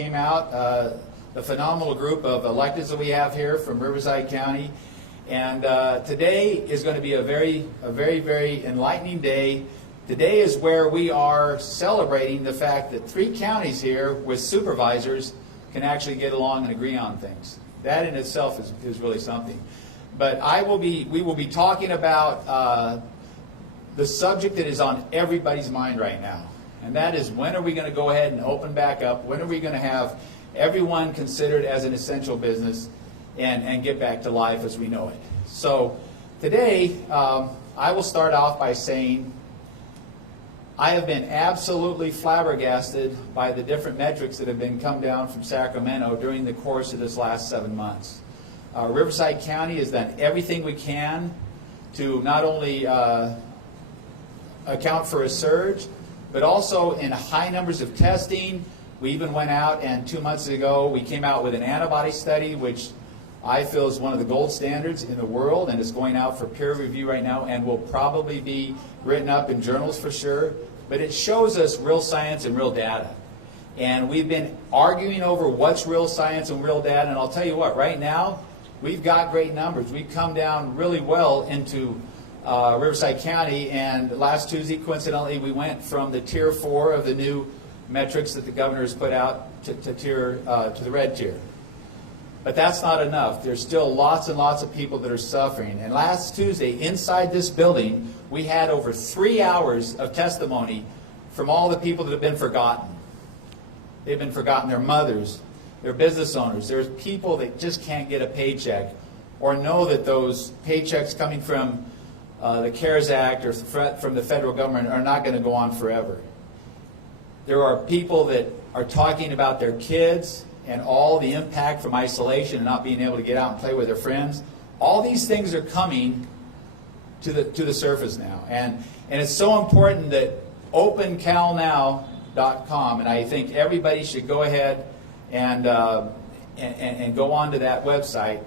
came out, the phenomenal group of electeds that we have here from Riverside County. And today is going to be a very, very enlightening day. Today is where we are celebrating the fact that 3 counties here with supervisors can actually get along and agree on things. That in itself is really something. But we will be talking about the subject that is on everybody's mind right now. And that is, when are we going to go ahead and open back up? When are we going to have everyone considered as an essential business and get back to life as we know it? So today, I will start off by saying I have been absolutely flabbergasted by the different metrics that have been come down from Sacramento during the course of this last 7 months. Riverside County has done everything we can to not only account for a surge, but also in high numbers of testing. We even went out, and 2 months ago we came out with an antibody study, which I feel is one of the gold standards in the world, and it's going out for peer review right now and will probably be written up in journals for sure. But it shows us real science and real data. And we've been arguing over what's real science and real data, and I'll tell you what, right now we've got great numbers. We've come down really well into Riverside County, and last Tuesday, coincidentally, we went from the tier 4 of the new metrics that the governor has put out to the red tier. But that's not enough. There's still lots and lots of people that are suffering. And last Tuesday, inside this building, we had over 3 hours of testimony from all the people that have been forgotten. They've been forgotten, their mothers, their business owners. There's people that just can't get a paycheck or know that those paychecks coming from the CARES Act or from the federal government are not going to go on forever. There are people that are talking about their kids and all the impact from isolation and not being able to get out and play with their friends. All these things are coming to the surface now. And it's so important that OpenCalNow.com, and I think everybody should go ahead and go onto that website.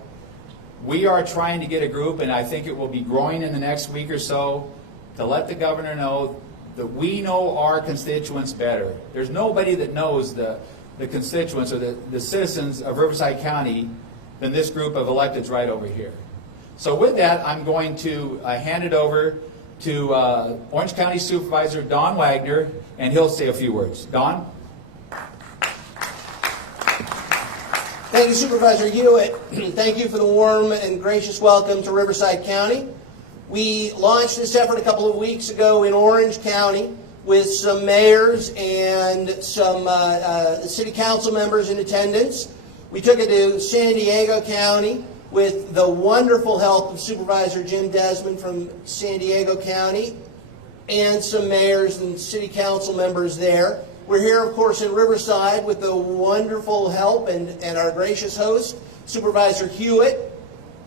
We are trying to get a group, and I think it will be growing in the next week or so, to let the governor know that we know our constituents better. There's nobody that knows the constituents or the citizens of Riverside County than this group of electeds right over here. So with that, I'm going to hand it over to Orange County Supervisor Don Wagner, and he'll say a few words. Don? Thank you, Supervisor Hewitt. Thank you for the warm and gracious welcome to Riverside County. We launched this effort a couple of weeks ago in Orange County with some mayors and some city council members in attendance. We took it to San Diego County with the wonderful help of Supervisor Jim Desmond from San Diego County and some mayors and city council members there. We're here, of course, in Riverside with the wonderful help and our gracious host, Supervisor Hewitt,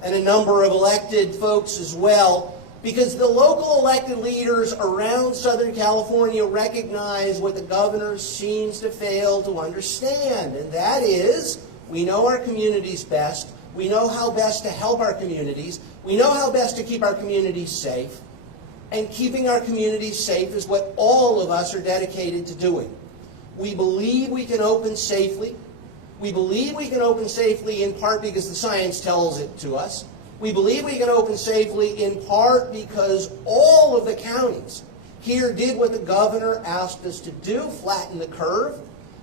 and a number of elected folks as well, because the local elected leaders around Southern California recognize what the governor seems to fail to understand, and that is, we know our communities best, we know how best to help our communities, we know how best to keep our communities safe, and keeping our communities safe is what all of us are dedicated to doing. We believe we can open safely. We believe we can open safely in part because the science tells it to us. We believe we can open safely in part because all of the counties here did what the governor asked us to do, flatten the curve,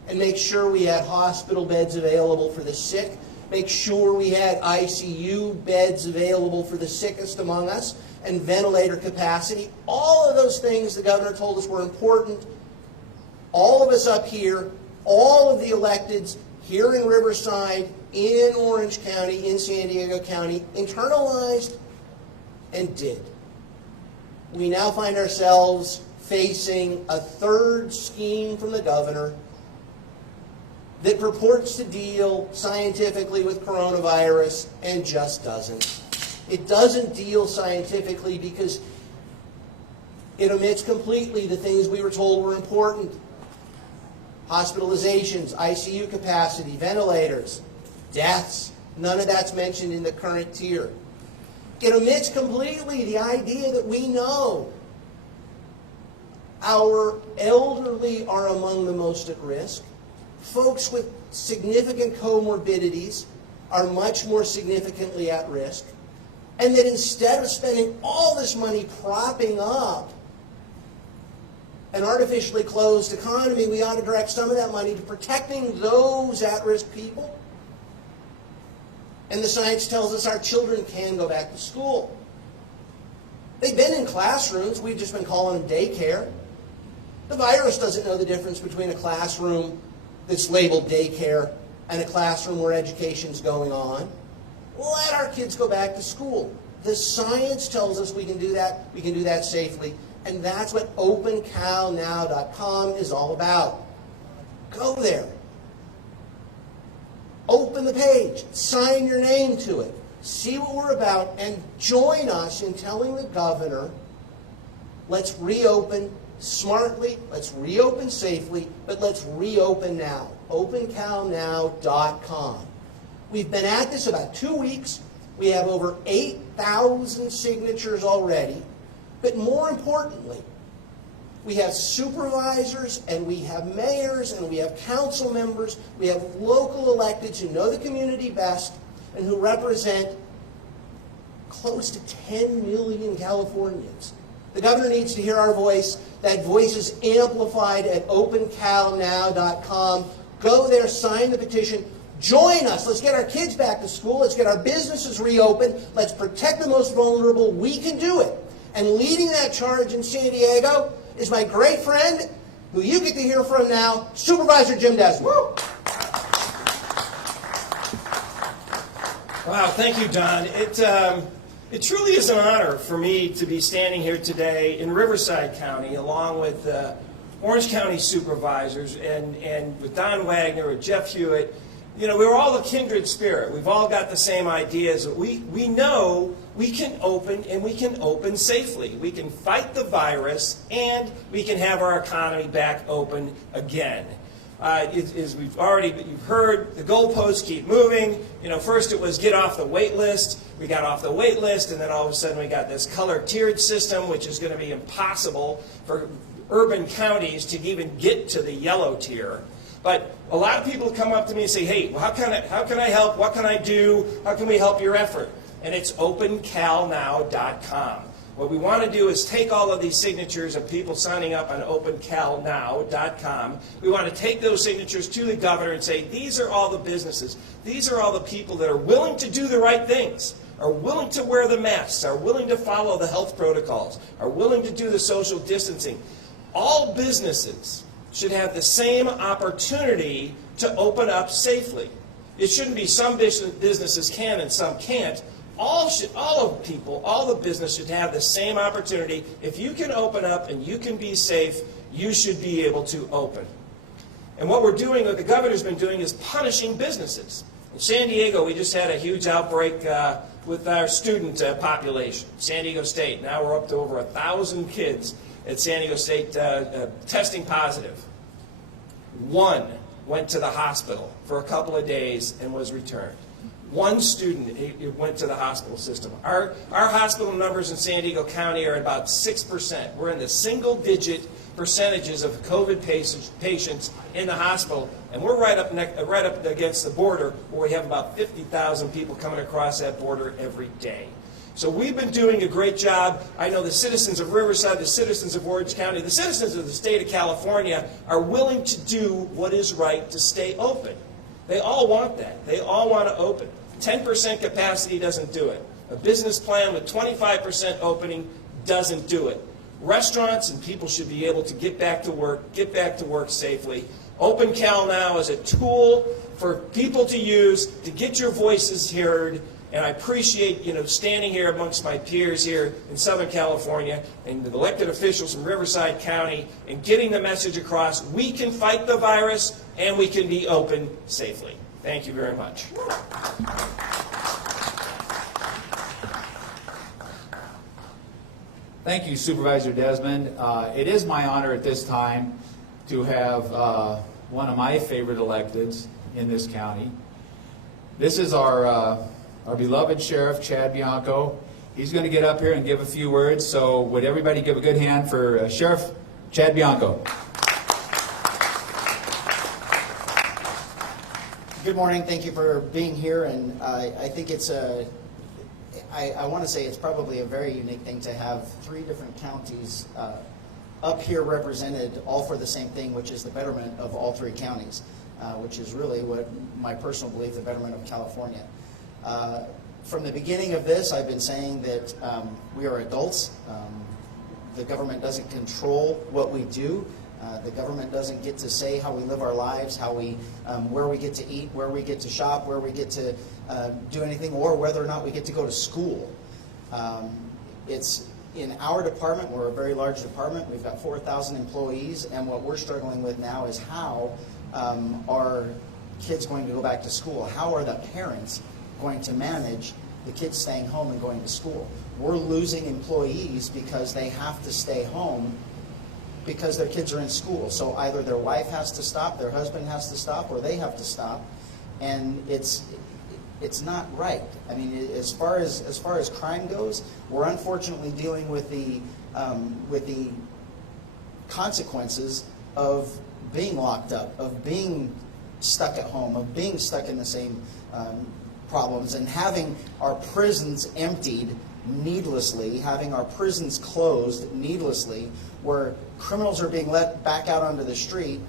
and make sure we had hospital beds available for the sick, make sure we had ICU beds available for the sickest among us, and ventilator capacity. All of those things the governor told us were important. All of us up here, all of the electeds here in Riverside, in Orange County, in San Diego County, internalized and did. We now find ourselves facing a third scheme from the governor that purports to deal scientifically with coronavirus and just doesn't. It doesn't deal scientifically because it omits completely the things we were told were important. Hospitalizations, ICU capacity, ventilators, deaths. None of that's mentioned in the current tier. It omits completely the idea that we know our elderly are among the most at risk. Folks with significant comorbidities are much more significantly at risk, and that instead of spending all this money propping up an artificially closed economy, we ought to direct some of that money to protecting those at-risk people. And the science tells us our children can go back to school. They've been in classrooms. We've just been calling them daycare. The virus doesn't know the difference between a classroom that's labeled daycare and a classroom where education's going on. Let our kids go back to school. The science tells us we can do that. We can do that safely. And that's what OpenCalNow.com is all about. Go there. Open the page. Sign your name to it. See what we're about and join us in telling the governor, let's reopen smartly, let's reopen safely, but let's reopen now. OpenCalNow.com. We've been at this about 2 weeks. We have over 8,000 signatures already. But more importantly, we have supervisors and we have mayors and we have council members. We have local electeds who know the community best and who represent close to 10 million Californians. The governor needs to hear our voice. That voice is amplified at OpenCalNow.com. Go there, sign the petition. Join us. Let's get our kids back to school. Let's get our businesses reopened. Let's protect the most vulnerable. We can do it. And leading that charge in San Diego is my great friend, who you get to hear from now, Supervisor Jim Desmond. Woo! Wow, thank you, Don. It truly is an honor for me to be standing here today in Riverside County, along with Orange County supervisors and with Don Wagner, with Jeff Hewitt. You know, we're all a kindred spirit. We've all got the same ideas. We know we can open, and we can open safely. We can fight the virus, and we can have our economy back open again. As you've heard, the goalposts keep moving. You know, first it was get off the wait list. We got off the wait list, and then all of a sudden we got this color-tiered system, which is going to be impossible for urban counties to even get to the yellow tier. But a lot of people come up to me and say, hey, well, how can I help? What can I do? How can we help your effort? And it's OpenCalNow.com. What we want to do is take all of these signatures of people signing up on OpenCalNow.com. We want to take those signatures to the governor and say, these are all the businesses. These are all the people that are willing to do the right things, are willing to wear the masks, are willing to follow the health protocols, are willing to do the social distancing. All businesses should have the same opportunity to open up safely. It shouldn't be some businesses can and some can't. All the business should have the same opportunity. If you can open up and you can be safe, you should be able to open. And what we're doing, what the governor's been doing, is punishing businesses. In San Diego, we just had a huge outbreak with our student population. San Diego State, now we're up to over 1,000 kids at San Diego State testing positive. One went to the hospital for a couple of days and was returned. One student went to the hospital system. Our hospital numbers in San Diego County are about 6%. We're in the single-digit percentages of COVID patients in the hospital, and we're right up against the border, where we have about 50,000 people coming across that border every day. So we've been doing a great job. I know the citizens of Riverside, the citizens of Orange County, the citizens of the state of California are willing to do what is right to stay open. They all want that. They all want to open. 10% capacity doesn't do it. A business plan with 25% opening doesn't do it. Restaurants and people should be able to get back to work safely. OpenCalNow is a tool for people to use to get your voices heard. And I appreciate, standing here amongst my peers here in Southern California and the elected officials from Riverside County and getting the message across. We can fight the virus and we can be open safely. Thank you very much. Thank you, Supervisor Desmond. It is my honor at this time to have one of my favorite electeds in this county. This is our beloved Sheriff, Chad Bianco. He's going to get up here and give a few words, so would everybody give a good hand for Sheriff Chad Bianco? Good morning. Thank you for being here. And I think it's I want to say it's probably a very unique thing to have 3 different counties up here represented, all for the same thing, which is the betterment of all 3 counties, which is really what my personal belief, the betterment of California. From the beginning of this, I've been saying that we are adults. The government doesn't control what we do. The government doesn't get to say how we live our lives, how we, where we get to eat, where we get to shop, where we get to do anything, or whether or not we get to go to school. It's in our department. We're a very large department. We've got 4,000 employees, and what we're struggling with now is how are kids going to go back to school? How are the parents going to manage the kids staying home and going to school? We're losing employees because they have to stay home because their kids are in school. So either their wife has to stop, their husband has to stop, or they have to stop, and it's not right. I mean, as far as crime goes, we're unfortunately dealing with the consequences of being locked up, of being stuck at home, of being stuck in the same problems, and having our prisons emptied needlessly, having our prisons closed needlessly, where criminals are being let back out onto the street.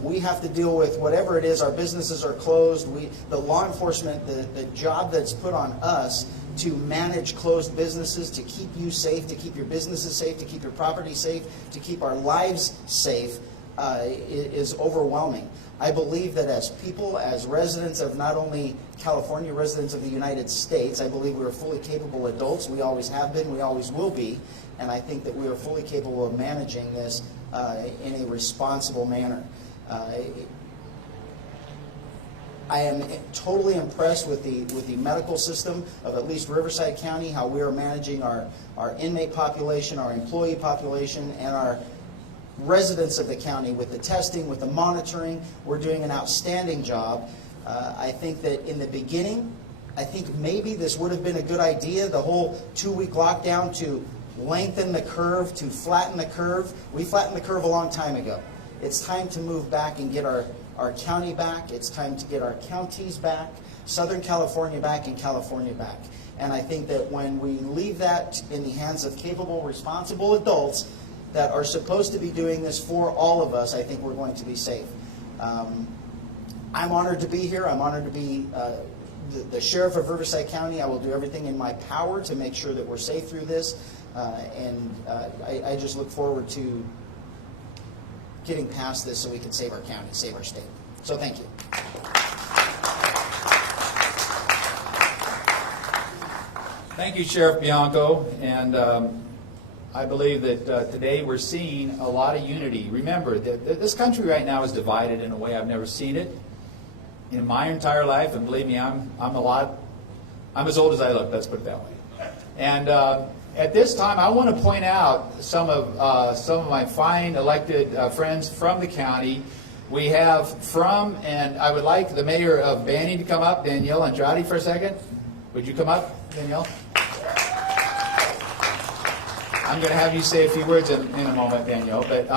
We have to deal with whatever it is. Our businesses are closed. The law enforcement, the job that's put on us to manage closed businesses, to keep you safe, to keep your businesses safe, to keep your property safe, to keep our lives safe, is overwhelming. I believe that as people, as residents of not only California, residents of the United States, I believe we are fully capable adults. We always have been, we always will be, and I think that we are fully capable of managing this in a responsible manner. I am totally impressed with the medical system of at least Riverside County, how we are managing our inmate population, our employee population, and our residents of the county with the testing, with the monitoring. We're doing an outstanding job. I think that in the beginning, I think maybe this would have been a good idea, the whole 2-week lockdown, to lengthen the curve, to flatten the curve. We flattened the curve a long time ago. It's time to move back and get our county back. It's time to get our counties back, Southern California back, and California back. And I think that when we leave that in the hands of capable, responsible adults that are supposed to be doing this for all of us, I think we're going to be safe. I'm honored to be here. I'm honored to be the sheriff of Riverside County. I will do everything in my power to make sure that we're safe through this. I just look forward to getting past this so we can save our county, save our state. So thank you. Thank you, Sheriff Bianco. And I believe that today we're seeing a lot of unity. Remember, that this country right now is divided in a way I've never seen it in my entire life. And believe me, I'm as old as I look. Let's put it that way. And at this time, I want to point out some of my fine elected friends from the county. We have and I would like the mayor of Banning to come up, Danielle Andrade, for a second. Would you come up, Danielle? I'm going to have you say a few words in a moment, Danielle. But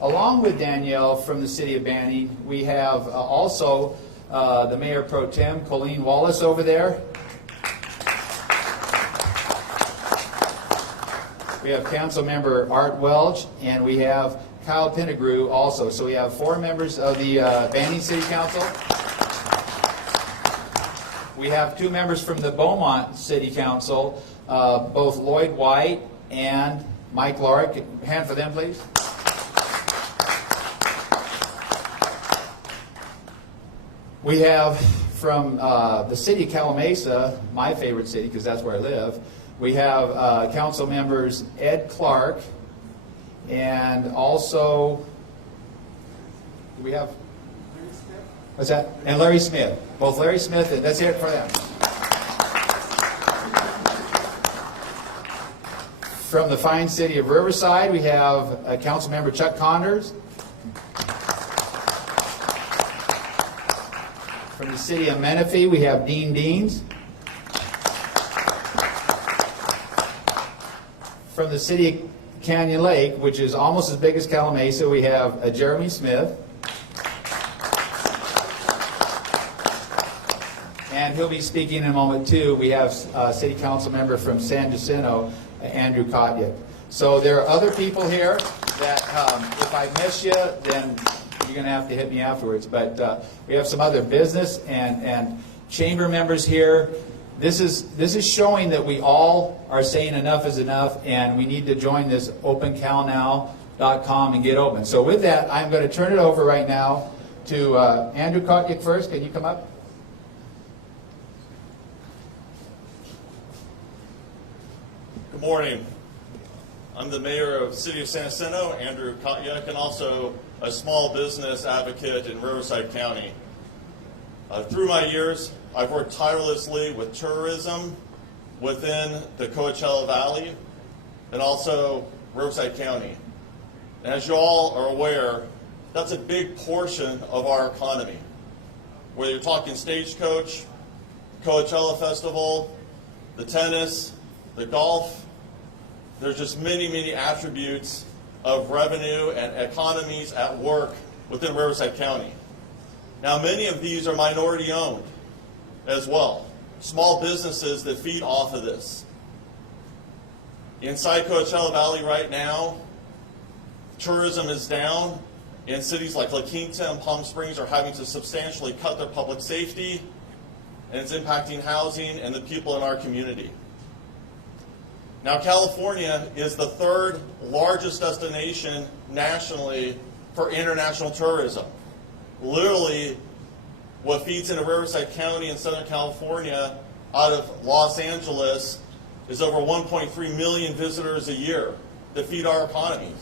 along with Danielle from the city of Banning, we have also the Mayor Pro Tem, Colleen Wallace, over there. We have Council Member Art Welch, and we have Kyle Pinagrew also. So we have 4 members of the Banning City Council. We have 2 members from the Beaumont City Council, both Lloyd White and Mike Lorick. Hand for them, please. We have from the city of Calamasa, my favorite city because that's where I live, we have council members Ed Clark and also, do we have, what's that? And Larry Smith. Both Larry Smith, and that's it for them. From the fine city of Riverside, we have council member Chuck Conders. From the city of Menifee, we have Dean Deans. From the city of Canyon Lake, which is almost as big as Calamasa, we have Jeremy Smith. and he'll be speaking in a moment too. We have City Council member from San Jacinto, Andrew Kotyuk. So there are other people here that if I miss you, then you're going to have to hit me afterwards. But we have some other business and chamber members here. This is showing that we all are saying enough is enough, and we need to join this OpenCalNow.com and get open. So with that, I'm going to turn it over right now to Andrew Kotyuk first. Can you come up? Good morning. I'm the mayor of City of San Jacinto, Andrew Kotyuk, and also a small business advocate in Riverside County. Through my years, I've worked tirelessly with tourism within the Coachella Valley and also Riverside County. And as you all are aware, that's a big portion of our economy. Whether you're talking Stagecoach, Coachella Festival, the tennis, the golf, there's just many, many attributes of revenue and economies at work within Riverside County. Now, many of these are minority owned as well. Small businesses that feed off of this. Inside Coachella Valley right now, tourism is down, and cities like La Quinta and Palm Springs are having to substantially cut their public safety, and it's impacting housing and the people in our community. Now, California is the third largest destination nationally for international tourism. Literally, what feeds into Riverside County in Southern California out of Los Angeles is over 1.3 million visitors a year that feed our economy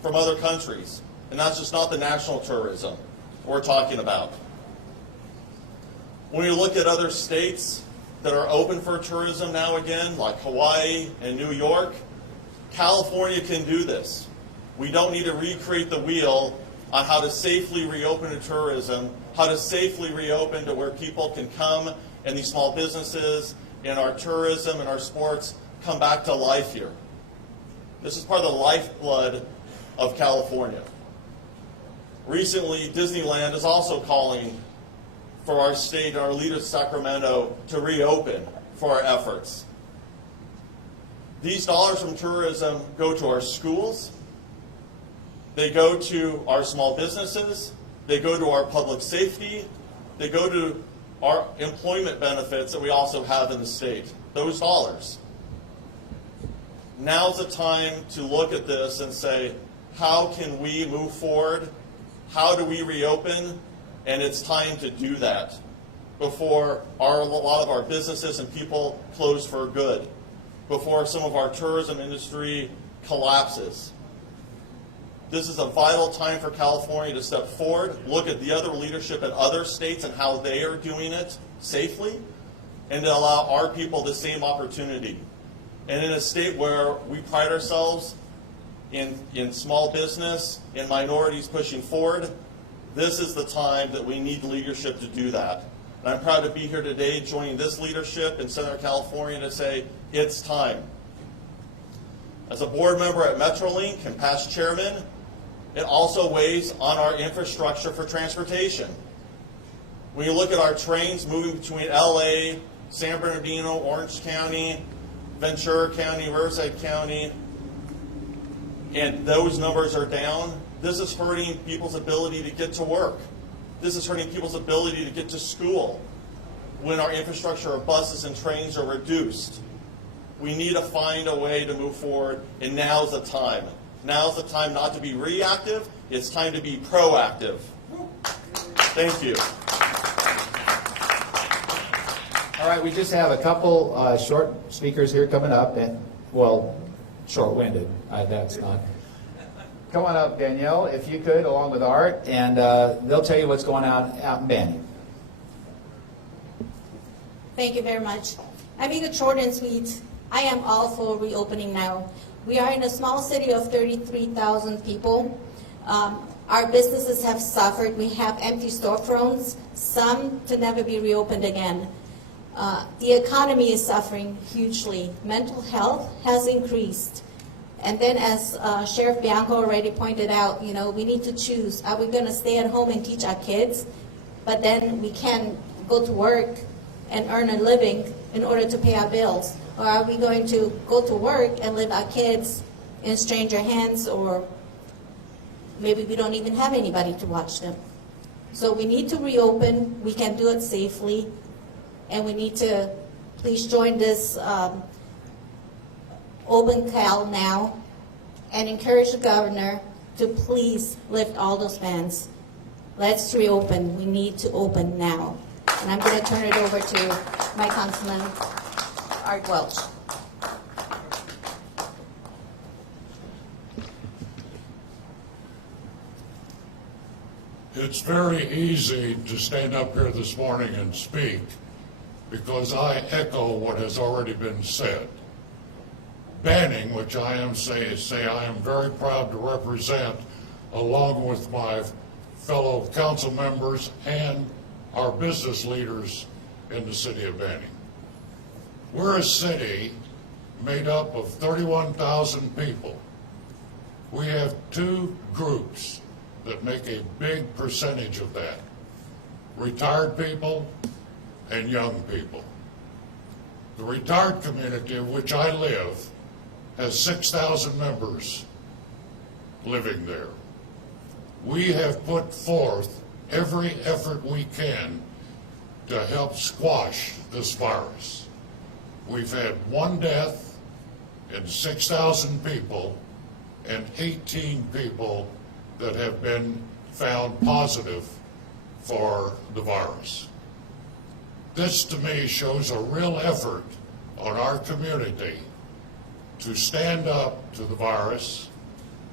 from other countries. And that's just not the national tourism we're talking about. When you look at other states that are open for tourism now again, like Hawaii and New York, California can do this. We don't need to recreate the wheel on how to safely reopen to tourism, how to safely reopen to where people can come and these small businesses and our tourism and our sports come back to life here. This is part of the lifeblood of California. Recently, Disneyland is also calling for our state and our leaders, Sacramento, to reopen for our efforts. These dollars from tourism go to our schools, they go to our small businesses, they go to our public safety, they go to our employment benefits that we also have in the state, those dollars. Now's the time to look at this and say, how can we move forward? How do we reopen? And it's time to do that before a lot of our businesses and people close for good, before some of our tourism industry collapses. This is a vital time for California to step forward, look at the other leadership in other states and how they are doing it safely, and to allow our people the same opportunity. And in a state where we pride ourselves in small business, in minorities pushing forward, this is the time that we need leadership to do that. And I'm proud to be here today joining this leadership in Southern California to say, it's time. As a board member at Metrolink and past chairman, it also weighs on our infrastructure for transportation. When you look at our trains moving between LA, San Bernardino, Orange County, Ventura County, Riverside County, and those numbers are down, this is hurting people's ability to get to work. This is hurting people's ability to get to school when our infrastructure of buses and trains are reduced. We need to find a way to move forward, and now's the time. Now's the time not to be reactive, it's time to be proactive. Thank you. All right, we just have a couple short speakers here coming up, and, well, short-winded. That's not. Come on up, Danielle, if you could, along with Art, and they'll tell you what's going on out in Banning. Thank you very much. I make it short and sweet. I am all for reopening now. We are in a small city of 33,000 people. Our businesses have suffered. We have empty storefronts, some to never be reopened again. The economy is suffering hugely. Mental health has increased. And then as Sheriff Bianco already pointed out, you know, we need to choose. Are we going to stay at home and teach our kids, but then we can't go to work and earn a living in order to pay our bills? Or are we going to go to work and leave our kids in stranger hands, or maybe we don't even have anybody to watch them? So we need to reopen. We can do it safely, and we need to please join this OpenCalNow and encourage the governor to please lift all those bans. Let's reopen. We need to open now. And I'm going to turn it over to my councilman, Art Welch. It's very easy to stand up here this morning and speak because I echo what has already been said. Banning, which I am say I am very proud to represent, along with my fellow council members and our business leaders in the city of Banning. We're a city made up of 31,000 people. We have two groups that make a big percentage of that: retired people and young people. The retired community, of which I live, has 6,000 members living there. We have put forth every effort we can to help squash this virus. We've had one death in 6,000 people and 18 people that have been found positive for the virus. This to me shows a real effort on our community to stand up to the virus,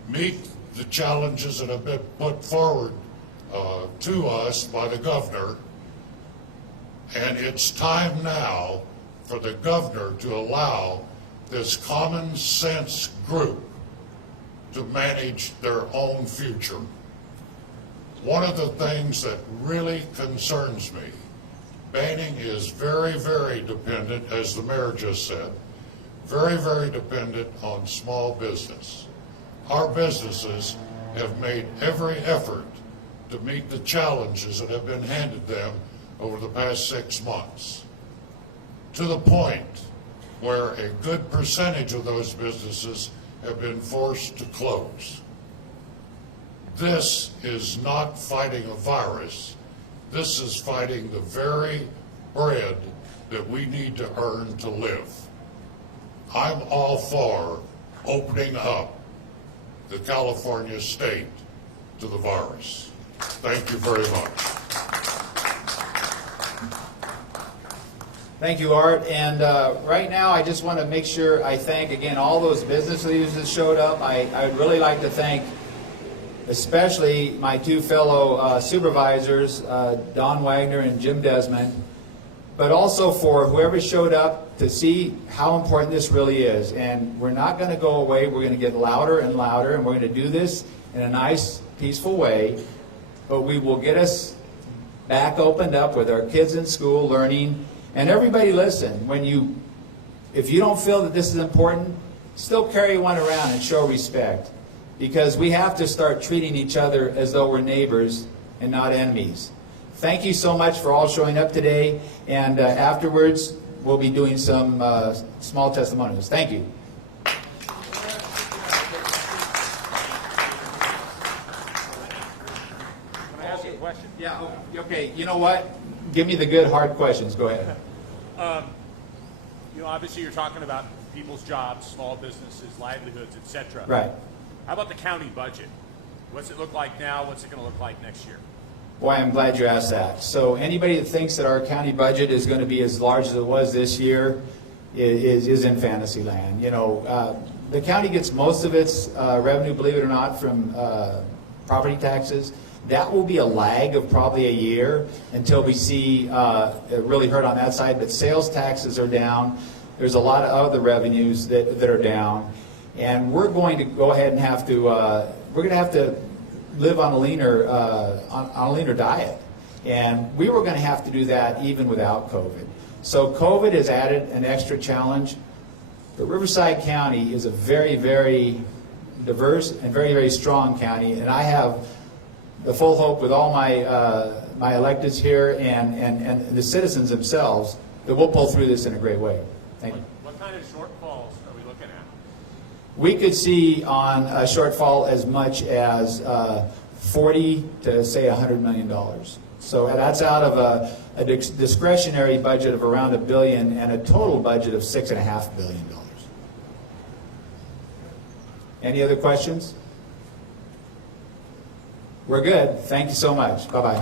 meet the challenges that have been put forward to us by the governor, and it's time now for the governor to allow this common sense group to manage their own future. One of the things that really concerns me, Banning is very, very dependent, as the mayor just said, very, very dependent on small business. Our businesses have made every effort to meet the challenges that have been handed them over the past 6 months, to the point where a good percentage of those businesses have been forced to close. This is not fighting a virus. This is fighting the very bread that we need to earn to live. I'm all for opening up the California state to the virus. Thank you very much. Thank you, Art. And right now, I just want to make sure I thank, again, all those business leaders that showed up. I'd really like to thank especially my two fellow supervisors, Don Wagner and Jim Desmond, but also for whoever showed up to see how important this really is. And we're not going to go away. We're going to get louder and louder, and we're going to do this in a nice, peaceful way. But we will get us back opened up with our kids in school learning. And everybody listen, if you don't feel that this is important, still carry one around and show respect. Because we have to start treating each other as though we're neighbors and not enemies. Thank you so much for all showing up today. And afterwards, we'll be doing some small testimonials. Thank you. Can I ask you a question? Yeah, okay. You know what? Give me the good, hard questions. Go ahead. Obviously you're talking about people's jobs, small businesses, livelihoods, etc. Right. How about the county budget? What's it look like now? What's it going to look like next year? Boy, I'm glad you asked that. So anybody that thinks that our county budget is going to be as large as it was this year is in fantasy land. The county gets most of its revenue, believe it or not, from property taxes. That will be a lag of probably a year until we see it really hurt on that side. But sales taxes are down. There's a lot of other revenues that are down. And we're going to go ahead and have to live on a leaner diet, and we were going to have to do that even without COVID. So COVID has added an extra challenge. The Riverside County is a very, very diverse and very, very strong county, and I have the full hope with all my my electeds here and the citizens themselves that we'll pull through this in a great way. Thank you. What kind of shortfalls are we looking at? We could see on a shortfall as much as 40 to say $100 million. So that's out of a discretionary budget of around $1 billion and a total budget of $6.5 billion. Any other questions? We're good. Thank you so much. Bye-bye.